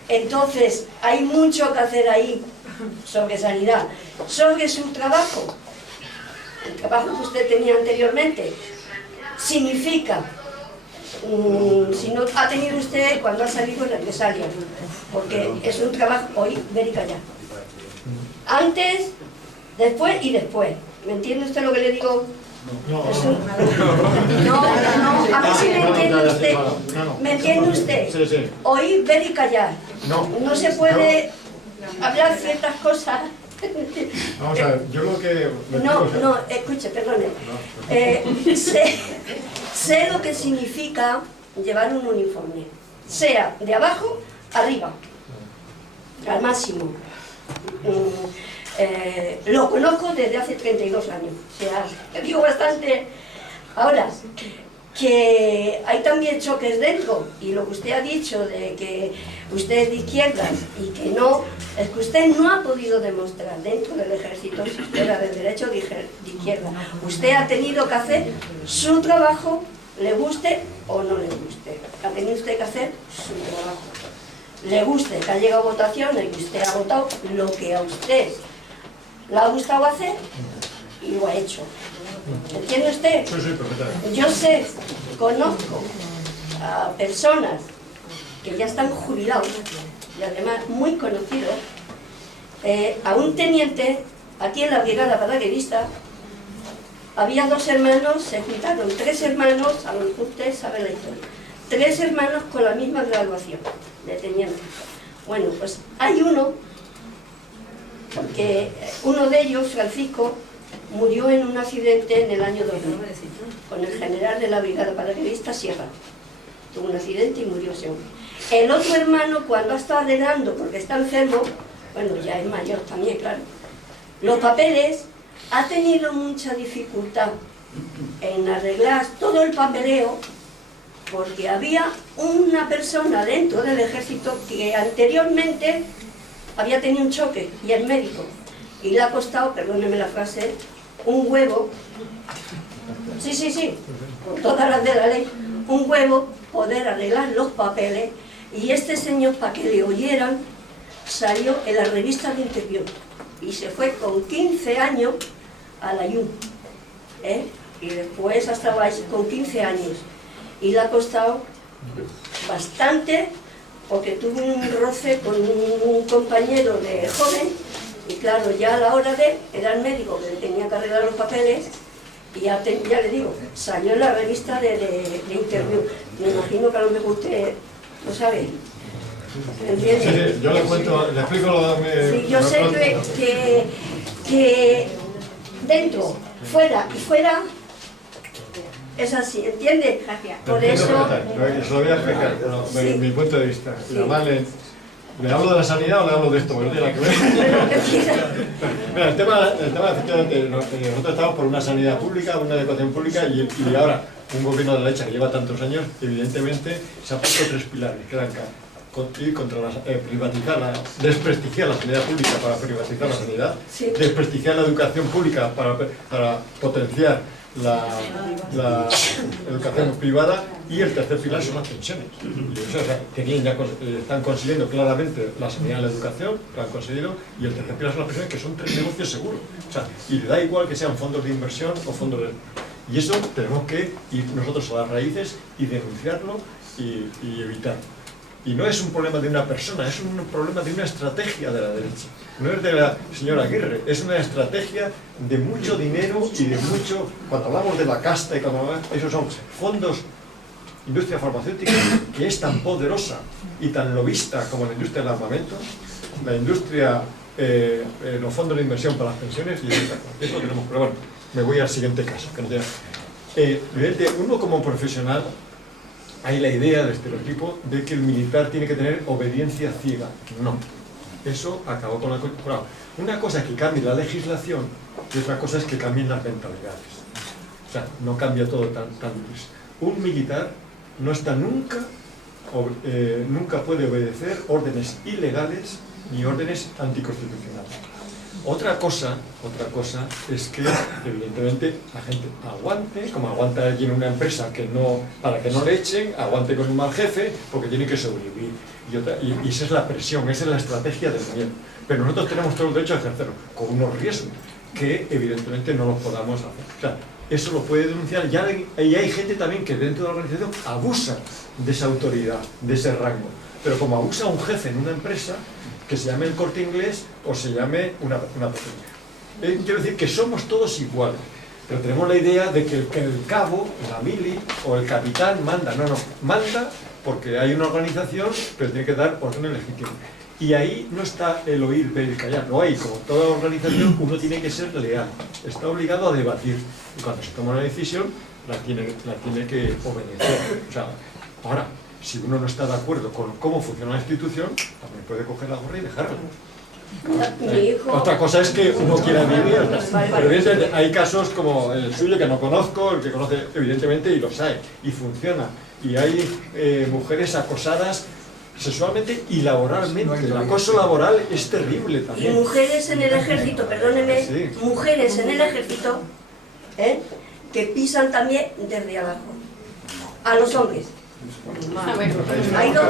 Entonces, hay mucho que hacer ahí sobre sanidad. Sobre su trabajo, el trabajo que usted tenía anteriormente, significa, si no ha tenido usted cuando ha salido en represalia, porque es un trabajo, hoy, ver y callar. Antes, después y después. ¿Me entiende usted lo que le digo? No, a ver si me entiende usted. ¿Me entiende usted? Sí, sí. Oír, ver y callar. No se puede hablar ciertas cosas. Vamos a ver, yo lo que... No, escuche, perdone. Sé lo que significa llevar un uniforme, sea de abajo arriba, al máximo. Lo conozco desde hace 32 años, o sea, digo bastante. Ahora, que hay también choques dentro, y lo que usted ha dicho de que usted es de izquierdas y que no, es que usted no ha podido demostrar dentro del ejército si usted era del derecho de izquierda. Usted ha tenido que hacer su trabajo, le guste o no le guste. Ha tenido usted que hacer su trabajo. Le guste que ha llegado a votaciones y usted ha votado lo que a usted le ha gustado hacer y lo ha hecho. ¿Entiende usted? Sí, perfectamente. Yo sé, conozco a personas que ya están jubilados y además muy conocidos, a un teniente aquí en la brigada balaguerista. Había 2 hermanos, se juntaron 3 hermanos, a lo mejor usted sabe la historia, 3 hermanos con la misma graduación de teniente. Bueno, pues hay uno, porque uno de ellos, Francisco, murió en un accidente en el año 2000, con el general de la brigada balaguerista Sierra. Tuvo un accidente y murió ese hombre. El otro hermano, cuando ha estado arreglando, porque está enfermo, bueno, ya es mayor también, claro, los papeles, ha tenido mucha dificultad en arreglar todo el papeleo, porque había una persona dentro del ejército que anteriormente había tenido un choque, y es médico, y le ha costado, perdóneme la frase, un huevo, sí, con todas las de la ley, un huevo poder arreglar los papeles, y este señor, para que le oyeran, salió en la revista de Interior, y se fue con 15 años a la IUN, y después ha estado ahí con 15 años, y le ha costado bastante, porque tuvo un roce con un compañero de joven, y claro, ya a la hora de, era el médico que tenía que arreglar los papeles, y ya le digo, salió en la revista de Interview. Me imagino que a lo mejor usted lo sabe. ¿Entiende? Sí, yo le cuento, le explico lo de... Sí, yo sé que dentro, fuera y fuera, es así, ¿entiende? Por eso... Se lo voy a explicar, desde mi punto de vista. Y además, ¿le hablo de la sanidad o le hablo de esto? Porque no tiene nada que ver. Mira, el tema efectivamente, nosotros estamos por una sanidad pública, una educación pública, y ahora un gobierno de la derecha que lleva tantos años, evidentemente se ha puesto 3 pilares, que eran ir contra privatizar, desprestigiar la sanidad pública para privatizar la sanidad, Sí. desprestigiar la educación pública para potenciar la educación privada, y el tercer pilar son las pensiones. Y eso, o sea, están consiguiendo claramente la sanidad y la educación, lo han conseguido, y el tercer pilar son las pensiones, que son 3 negocios seguros. O sea, y le da igual que sean fondos de inversión o fondos de... Y eso tenemos que ir nosotros a las raíces y denunciarlo y evitarlo. Y no es un problema de una persona, es un problema de una estrategia de la derecha. No es de la señora Aguirre, es una estrategia de mucho dinero y de mucho... Cuando hablamos de la casta y cuando hablamos... Esos son fondos, industria farmacéutica, que es tan poderosa y tan lobista como la industria del armamento, la industria, los fondos de inversión para las pensiones, y eso lo tenemos. Pero bueno, me voy al siguiente caso. Que no tiene... Uno como profesional, hay la idea del estereotipo de que el militar tiene que tener obediencia ciega. No, eso acabó con la... Claro, una cosa es que cambie la legislación y otra cosa es que cambien las mentalidades. O sea, no cambia todo tan deprisa. Un militar no está nunca puede obedecer órdenes ilegales ni órdenes anticonstitucionales. Otra cosa es que, evidentemente, la gente aguante, como aguanta allí en una empresa para que no le echen, aguante con un mal jefe, porque tiene que sobrevivir. Y esa es la presión, esa es la estrategia del miedo. Pero nosotros tenemos todo el derecho a ejercerlo, con unos riesgos que, evidentemente, no los podamos hacer. O sea, eso lo puede denunciar, y hay gente también que dentro de la organización abusa de esa autoridad, de ese rango. Pero como abusa un jefe en una empresa, que se llame el Corte Inglés o se llame una pequeña. Quiero decir que somos todos iguales, pero tenemos la idea de que el cabo, la mili o el capitán manda. No, manda porque hay una organización, pero tiene que dar orden legítimo. Y ahí no está el oír, ver y callar. No hay, como toda organización, uno tiene que ser leal. Está obligado a debatir. Y cuando se toma una decisión, la tiene que obedecer. O sea, ahora, si uno no está de acuerdo con cómo funciona la institución, también puede coger la gorra y dejarla. Otra cosa es que uno quiera vivir, pero evidentemente hay casos como el suyo que no conozco, el que conoce evidentemente, y los hay, y funciona. Y hay mujeres acosadas sexualmente y laboralmente. El acoso laboral es terrible también. Y mujeres en el ejército, perdóneme, sí. Mujeres en el ejército que pisan también desde abajo a los hombres. Hay dos.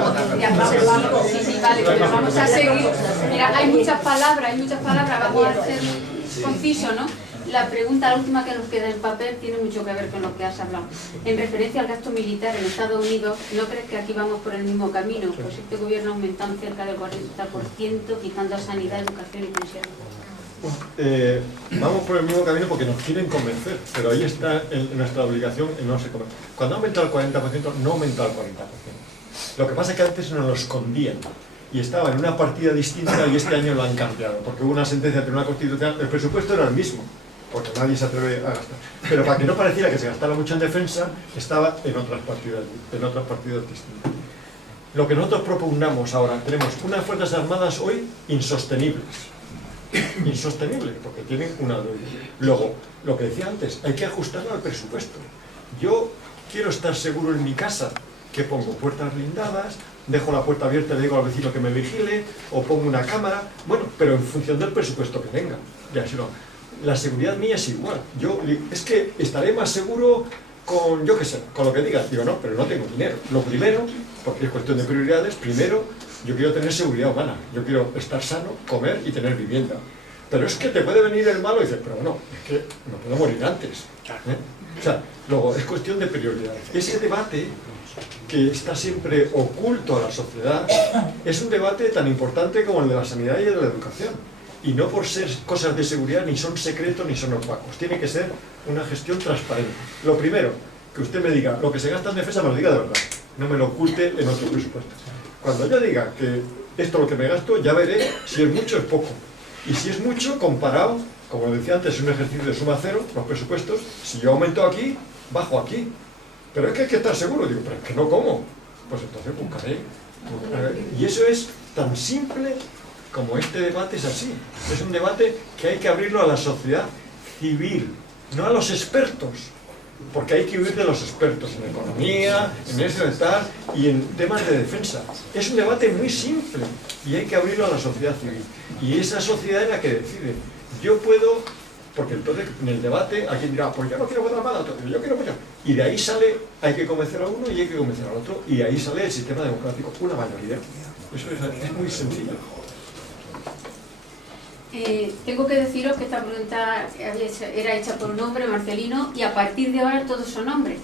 Sí, vale, pero vamos a seguir. Mira, hay muchas palabras, vamos a ser concisos, ¿no? La pregunta, la última que nos queda en papel, tiene mucho que ver con lo que has hablado. En referencia al gasto militar en Estados Unidos, ¿no crees que aquí vamos por el mismo camino? Pues este gobierno aumentó en cerca del 40%, quitando sanidad, educación y pensiones. Vamos por el mismo camino porque nos quieren convencer, pero ahí está nuestra obligación en no ser convencidos. Cuando ha aumentado el 40%, no ha aumentado el 40%. Lo que pasa es que antes nos lo escondían y estaba en una partida distinta, y este año lo han cambiado, porque hubo una sentencia de una constitucional. El presupuesto era el mismo, porque nadie se atreve a gastar. Pero para que no pareciera que se gastara mucho en defensa, estaba en otras partidas distintas. Lo que nosotros propugnamos ahora, tenemos unas Fuerzas Armadas hoy insostenibles, porque tienen una deuda. Luego, lo que decía antes, hay que ajustarlo al presupuesto. Yo quiero estar seguro en mi casa, que pongo puertas blindadas, dejo la puerta abierta y le digo al vecino que me vigile, o pongo una cámara, bueno, pero en función del presupuesto que tenga. Ya, si no, la seguridad mía es igual. Es que estaré más seguro con, yo qué sé, con lo que digas. Digo, no, pero no tengo dinero. Lo primero, porque es cuestión de prioridades, primero, yo quiero tener seguridad humana. Yo quiero estar sano, comer y tener vivienda. Pero es que te puede venir el malo y dices, pero no, es que no puedo morir antes. O sea, luego, es cuestión de prioridades. Ese debate que está siempre oculto a la sociedad es un debate tan importante como el de la sanidad y el de la educación. Y no por ser cosas de seguridad, ni son secretos ni son opacos. Tiene que ser una gestión transparente. Lo primero, que usted me diga, lo que se gasta en defensa me lo diga de verdad, no me lo oculte en otro presupuesto. Cuando yo diga que esto es lo que me gasto, ya veré si es mucho o es poco. Y si es mucho, comparado, como decía antes, es un ejercicio de suma cero, los presupuestos, si yo aumento aquí, bajo aquí. Pero es que hay que estar seguro. Digo, pero es que no como. Pues entonces buscaré. Y eso es tan simple como este debate es así. Es un debate que hay que abrirlo a la sociedad civil, no a los expertos. porque hay que huir de los expertos en economía, en eso de tal, y en temas de defensa. Es un debate muy simple y hay que abrirlo a la sociedad civil. Y esa sociedad es la que decide. Yo puedo, porque entonces en el debate alguien dirá, pues yo no quiero votar mal, yo quiero votar. Y de ahí sale, hay que convencer a uno y hay que convencer al otro, y ahí sale el sistema democrático, una mayoría. Eso es muy sencillo. Tengo que deciros que esta pregunta era hecha por un hombre, Marcelino, y a partir de ahora todos son hombres.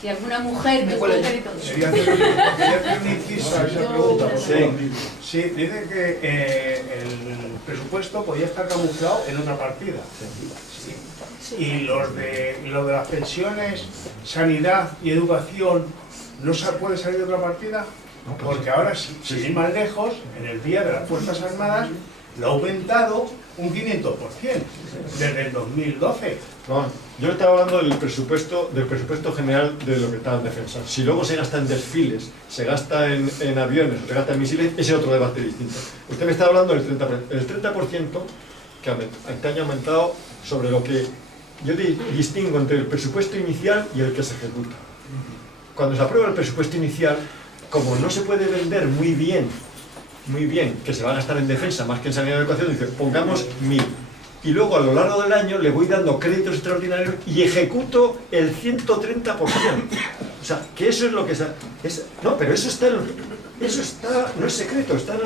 Si alguna mujer me puede hacer todo. Quería hacer un inciso a esa pregunta. Sí, dice que el presupuesto podía estar camuflado en otra partida. Y lo de las pensiones, sanidad y educación, ¿no se puede salir de otra partida? Porque ahora, sin ir más lejos, en el Día de las Fuerzas Armadas, lo ha aumentado un 500% desde el 2012. No, yo estaba hablando del presupuesto general de lo que está en defensa. Si luego se gasta en desfiles, se gasta en aviones, se gasta en misiles, ese es otro debate distinto. Usted me está hablando del 30%. El 30% que este año ha aumentado sobre lo que yo distingo entre el presupuesto inicial y el que se ejecuta. Cuando se aprueba el presupuesto inicial, como no se puede vender muy bien que se va a gastar en defensa más que en sanidad y educación, dice, pongamos 1000. Y luego a lo largo del año le voy dando créditos extraordinarios y ejecuto el 130%. O sea, que eso es lo que... no, pero eso está, no es secreto, está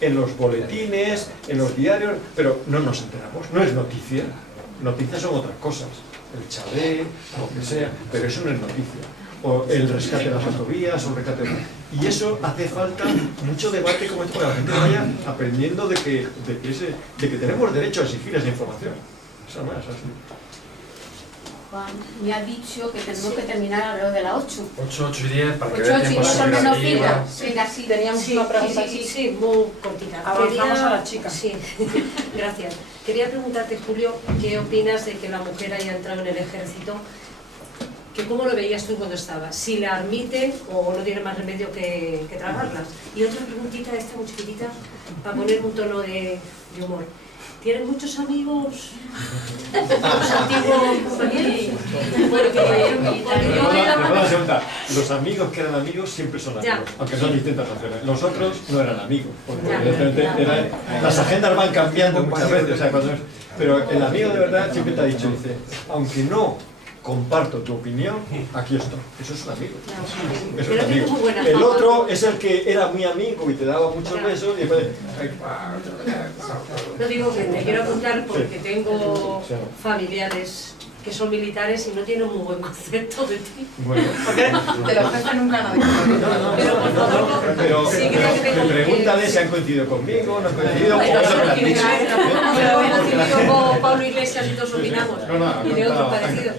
en los boletines, en los diarios, pero no nos enteramos, no es noticia. Noticias son otras cosas, el chalet, lo que sea, pero eso no es noticia. O el rescate de las autovías, o el rescate de... Y eso hace falta mucho debate como esto, para que la gente vaya aprendiendo de que tenemos derecho a exigir esa información. Esa no es así. Juan me ha dicho que tenemos que terminar alrededor de las 8. 8 y 10, para que 8 vea y tiempo 10 son de menos seguir fila. arriba. Venga, sí, Teníamos una pregunta aquí. Sí, muy cortita. Avanzamos a la chica. Sí, gracias. Quería preguntarte, Julio, ¿qué opinas de que la mujer haya entrado en el ejército? Que ¿cómo lo veías tú cuando estabas? ¿Si la admiten o no tiene más remedio que tragarlas? Y otra preguntita, esta muy chiquitita, para poner un tono de humor. ¿Tienen muchos amigos? ¿Muchos antiguos compañeros? Los amigos que eran amigos siempre son amigos, aunque son distintas naciones. Los otros no eran amigos, porque evidentemente las agendas van cambiando muchas veces. O sea, pero el amigo de verdad siempre te ha dicho, dice, aunque no comparto tu opinión, aquí estoy. Eso es un amigo. Eso es un amigo. El otro es el que era muy amigo y te daba muchos besos y después... No digo que te quiero contar porque tengo familiares que son militares y no tienen muy buen concepto de ti. Bueno. Porque de los jefes nunca nadie. Pero por favor, pero sí creo que tengo pregúntale si han coincidido conmigo, no han coincidido. Pero hemos coincidido con Pablo Iglesias y todos opinamos. Y de otros parecidos.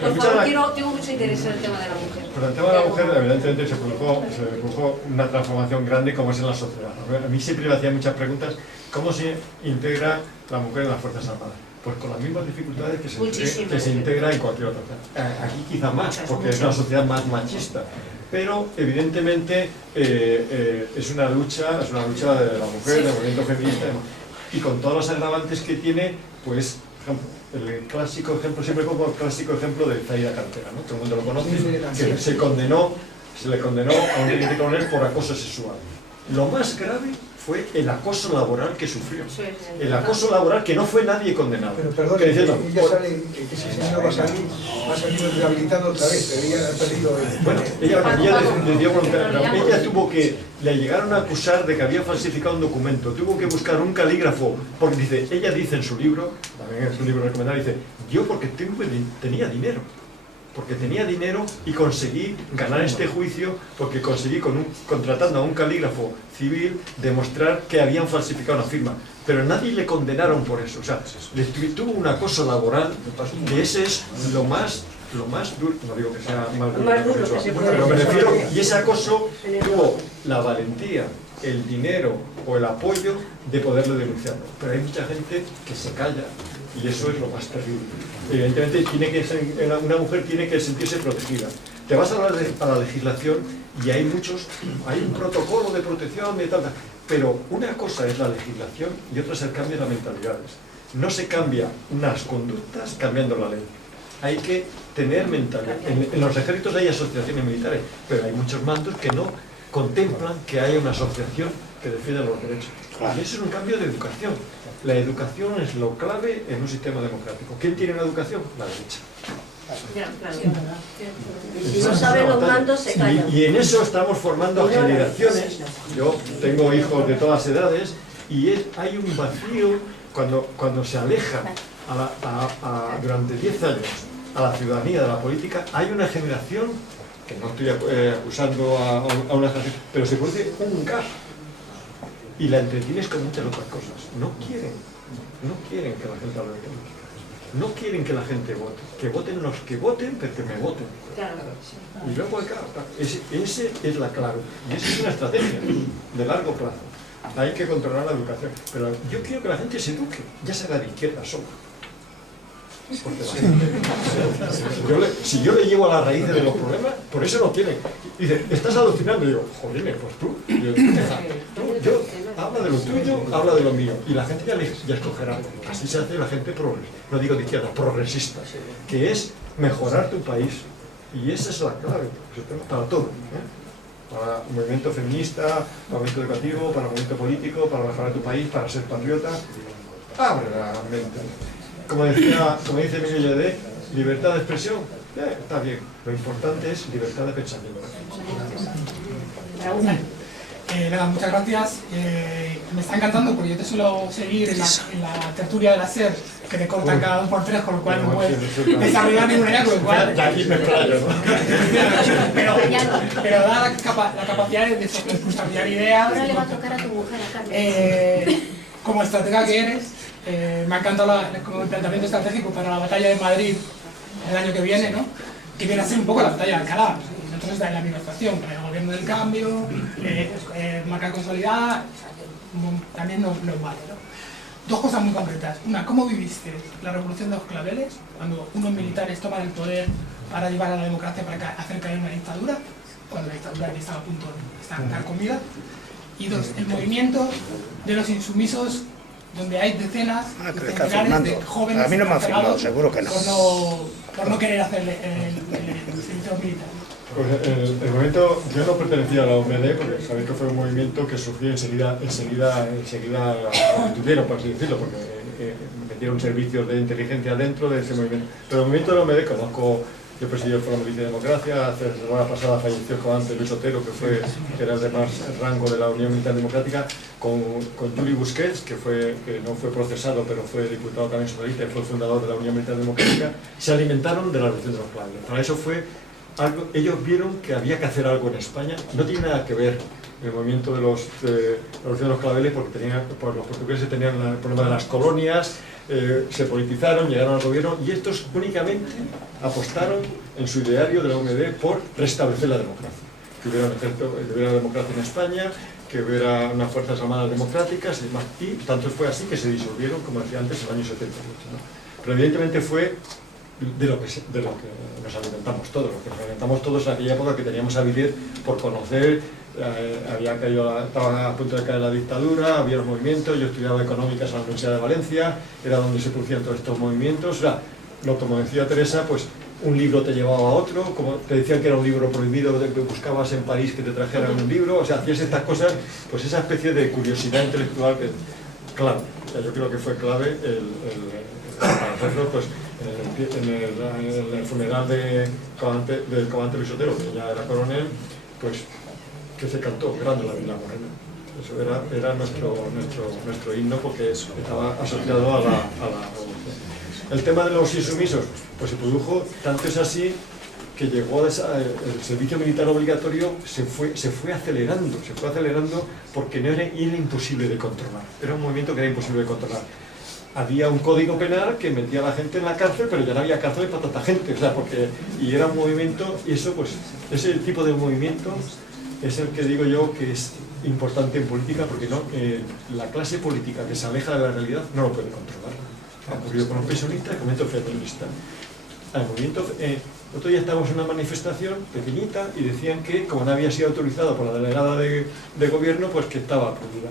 Por favor, tengo mucho interés en el tema de la mujer. Pero el tema de la mujer, evidentemente, se produjo una transformación grande como es en la sociedad. A mí siempre me hacían muchas preguntas, ¿cómo se integra la mujer en las Fuerzas Armadas? Pues con las mismas dificultades que se integra en cualquier otra. Aquí quizá más, porque es una sociedad más machista. Pero evidentemente es una lucha de la mujer, del movimiento feminista, y con todos los agravantes que tiene, pues, el clásico ejemplo, siempre pongo el clásico ejemplo de Zaida Cantera, ¿no? Todo el mundo lo conoce, que se le condenó a un teniente coronel por acoso sexual. Lo más grave fue el acoso laboral que sufrió. El acoso laboral que no fue nadie condenado. Pero perdón, ella sale, que ese señor va a salir rehabilitado otra vez, pero ella ha perdido el... Bueno, ella tuvo que, le llegaron a acusar de que había falsificado un documento, tuvo que buscar un calígrafo, porque ella dice en su libro, también en su libro recomendado, dice, yo porque tenía dinero. Porque tenía dinero y conseguí ganar este juicio porque conseguí, contratando a un calígrafo civil, demostrar que habían falsificado una firma. Pero nadie le condenaron por eso. O sea, tuvo un acoso laboral, que ese es lo más duro, no digo que sea más duro, pero me refiero, y ese acoso tuvo la valentía, el dinero o el apoyo de poderlo denunciarlo. Pero hay mucha gente que se calla. Y eso es lo más terrible. Evidentemente, una mujer tiene que sentirse protegida. Te vas a la legislación y hay un protocolo de protección y tal, pero una cosa es la legislación y otra es el cambio de las mentalidades. No se cambia unas conductas cambiando la ley. hay que tener mentalidad. En los ejércitos hay asociaciones militares, pero hay muchos mandos que no contemplan que haya una asociación que defienda los derechos. Y eso es un cambio de educación. La educación es lo clave en un sistema democrático. ¿Quién tiene una educación? La derecha. Si no saben los mandos, se callan. Y en eso estamos formando generaciones. Yo tengo hijos de todas edades y hay un vacío cuando se aleja durante 10 años a la ciudadanía de la política. Hay una generación, que no estoy acusando a una generación, pero se produce un gas y la entretienes con muchas otras cosas. No quieren que la gente hable de temas. No quieren que la gente vote. Que voten los que voten, pero que me voten. Y luego, claro, ese es la clave. Y esa es una estrategia de largo plazo. Hay que controlar la educación. Pero yo quiero que la gente se eduque, ya sea de izquierda sola. Porque si yo le llevo a la raíz de los problemas, por eso no tienen. Dice, ¿estás alucinando? Y digo, joder, pues tú. Yo habla de lo tuyo, habla de lo mío. Y la gente ya escogerá. Así se hace la gente progresista. No digo de izquierda, progresista. Que es mejorar tu país. Y esa es la clave para todo. Para el movimiento feminista, para el movimiento educativo, para el movimiento político, para mejorar tu país, para ser patriota. Abre la mente. Como dice Emilio Lledé, libertad de expresión, está bien. Lo importante es libertad de pensamiento. Nada, muchas gracias. Me está encantando porque yo te suelo seguir en la tertulia de la SER, que te cortan cada 2 por 3, con lo cual no puedes desarrollar ninguna idea, con lo cual... Aquí me explayo, ¿no? Pero da la capacidad de desarrollar ideas. Ahora le va a tocar a tu mujer, a Carmen. Como estratega que eres, me ha encantado como el planteamiento estratégico para la batalla de Madrid el año que viene, ¿no? Que viene a ser un poco la batalla de Alcalá. Entonces, de la administración, para el gobierno del cambio, marca consolidada, también nos vale, ¿no? 2 cosas muy concretas. Una, ¿cómo viviste la revolución de los claveles, cuando unos militares toman el poder para llevar a la democracia para hacer caer una dictadura, cuando la dictadura ya estaba a punto de estar comida? Y 2, el movimiento de los insumisos, donde hay decenas de jóvenes a mí no me han firmado, seguro que no. Por no querer hacer el servicio militar. Pues el movimiento, yo no pertenecía a la OMD, porque sabéis que fue un movimiento que surgió enseguida constituyeron, por así decirlo, porque metieron servicios de inteligencia dentro de ese movimiento. Pero el movimiento de la OMD conozco. Yo presidí el Foro Madrid de Democracia, hace la semana pasada falleció el comandante Luis Otero, que era el de más rango de la Unión Militar Democrática, con Juli Busquets, que no fue procesado, pero fue diputado también socialista y fue fundador de la Unión Militar Democrática. Se alimentaron de la revolución de los claveles. Para eso fue algo, ellos vieron que había que hacer algo en España. No tiene nada que ver el movimiento de la revolución de los claveles, porque los portugueses tenían el problema de las colonias, se politizaron, llegaron al gobierno, y estos únicamente apostaron en su ideario de la UMD por restablecer la democracia, que hubiera democracia en España, que hubiera unas fuerzas armadas democráticas y demás. Y tanto fue así que se disolvieron, como decía antes, en el año 78, ¿no? Pero evidentemente fue de lo que nos alimentamos todos, en aquella época, que teníamos avidez por conocer. Estaba a punto de caer la dictadura, había los movimientos. Yo estudiaba económicas en la Universidad de Valencia, era donde se producían todos estos movimientos. O sea, como decía Teresa, pues un libro te llevaba a otro, como te decían que era un libro prohibido, que buscabas en París que te trajeran un libro, o sea, hacías estas cosas, pues esa especie de curiosidad intelectual que, clave. O sea, yo creo que fue clave para hacerlo, pues, en el funeral del comandante Luis Otero, que ya era coronel, pues que se cantó grande la Vila Morena. Eso era nuestro himno, porque estaba asociado a la revolución. El tema de los insumisos, pues se produjo, tanto es así que llegó el servicio militar obligatorio, se fue acelerando porque era imposible de controlar. Era un movimiento que era imposible de controlar. Había un código penal que metía a la gente en la cárcel, pero ya no había cárceles para tanta gente, o sea, y era un movimiento, y eso, pues, ese tipo de movimiento es el que digo yo que es importante en política, porque la clase política que se aleja de la realidad no lo puede controlar. Ha ocurrido con los pensionistas, con el movimiento federalista. Otro día estábamos en una manifestación pequeñita y decían que, como no había sido autorizado por la delegada de gobierno, pues que estaba prohibida.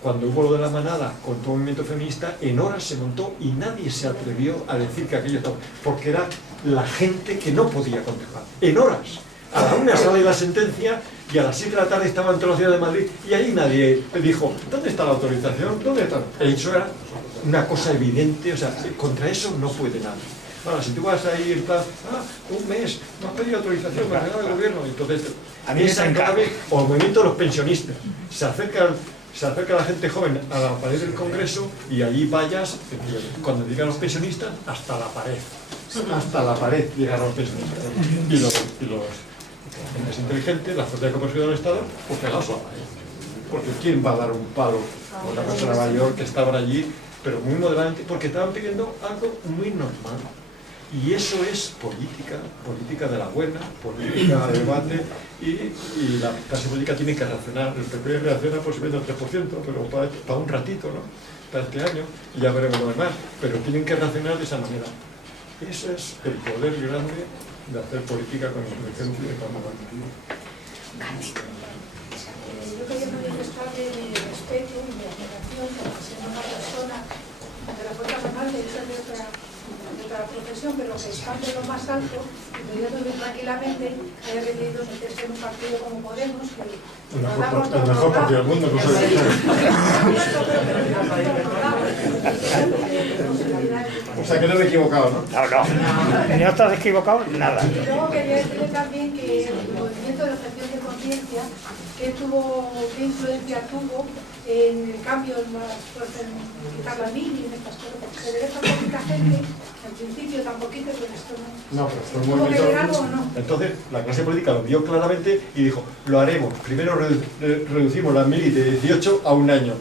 Cuando hubo lo de la manada con todo el movimiento feminista, en horas se montó y nadie se atrevió a decir que aquello estaba, porque era la gente que no podía controlar, en horas. A la 1 sale la sentencia y a las 7 de la tarde estaban toda la ciudad de Madrid y ahí nadie dijo, ¿dónde está la autorización? ¿Dónde está? Eso era una cosa evidente, o sea, contra eso no puede nadie. Ahora, si tú vas ahí en plan, un mes, no has pedido autorización, me ha ganado el gobierno, entonces, a mí esa clave, o el movimiento de los pensionistas, se acerca la gente joven a la pared del Congreso y allí vayas, cuando llegan los pensionistas, hasta la pared. Hasta la pared llegaron los pensionistas. Y los gente inteligente, la fuerza de comercio del Estado, pues pegados a la pared. Porque ¿quién va a dar un palo a una persona mayor que estaban allí, pero muy moderadamente, porque estaban pidiendo algo muy normal? Y eso es política de la buena, política de debate, y la clase política tiene que reaccionar. El PP reacciona posiblemente al 3%, pero para un ratito, ¿no? Para este año, y ya veremos lo demás, pero tienen que reaccionar de esa manera. Eso es el poder grande de hacer política con inteligencia y con debate. Yo quería manifestar mi respeto y mi admiración por ser una persona de la fuerza normal, de ser de otra profesión, pero que está de lo más alto y pudiendo vivir tranquilamente, haya decidido meterse en un partido como Podemos, que el mejor partido del mundo, no sé. O sea que no me he equivocado, ¿no? No estás equivocado, nada. Y luego quería decirle también que el movimiento de objeción de conciencia, ¿qué influencia tuvo en el cambio en quitar la mini, en estas cosas? Porque se ve tan poquita gente, al principio tan poquito, pero esto no. No, pero fue un movimiento. Entonces, la clase política lo vio claramente y dijo, lo haremos. Primero reducimos la mili de 18 a un año.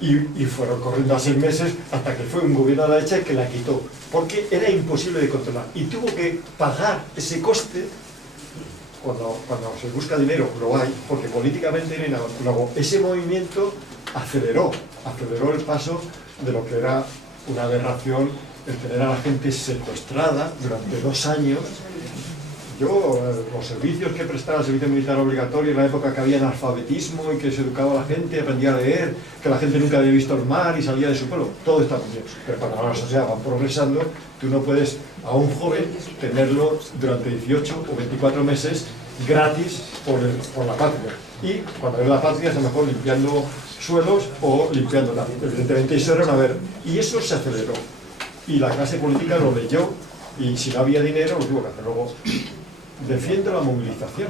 Y fueron corriendo a 6 meses hasta que fue un gobierno a la derecha que la quitó. Porque era imposible de controlar. Y tuvo que pagar ese coste. Cuando se busca dinero, lo hay, porque políticamente luego ese movimiento aceleró el paso de lo que era una aberración, el tener a la gente secuestrada durante 2 años. Yo, los servicios que prestaba el servicio militar obligatorio en la época que había analfabetismo y que se educaba a la gente, aprendía a leer, que la gente nunca había visto el mar y salía de su pueblo, todo está muy bien. Pero cuando la sociedad va progresando, tú no puedes a un joven tenerlo durante 18 o 24 meses gratis por la patria. Y cuando es la patria es a lo mejor limpiando suelos o limpiándola. Evidentemente eso era una ver. Y eso se aceleró. Y la clase política lo leyó y si no había dinero lo tuvo que hacer. Luego defiendo la movilización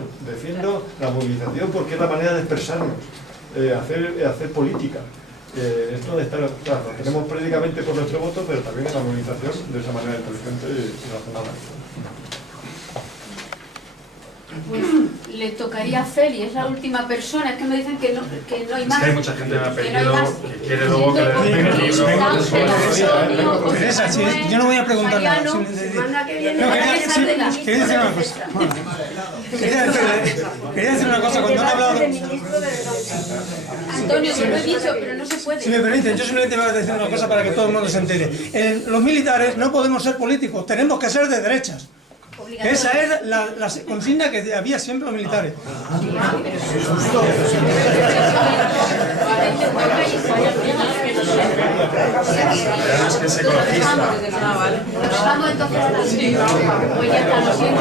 porque es la manera de expresarnos, hacer política. Esto de estar, claro, lo tenemos políticamente por nuestro voto, pero también en la movilización de esa manera inteligente y razonable. Pues le tocaría a Feli, es la última persona, es que me dicen que no hay más. Es que hay mucha gente que me ha pedido que quiere luego que le den el libro. Teresa, yo no voy a preguntar nada. Quería decir una cosa. Quería decir una cosa, cuando han hablado... Antonio, te lo he dicho, pero no se puede. Si me permiten, yo simplemente voy a decir una cosa para que todo el mundo se entere. Los militares no podemos ser políticos, tenemos que ser de derechas. Esa es la consigna que había siempre los militares. Es que es ecologista. Vamos entonces a la... Pues ya está, lo siento.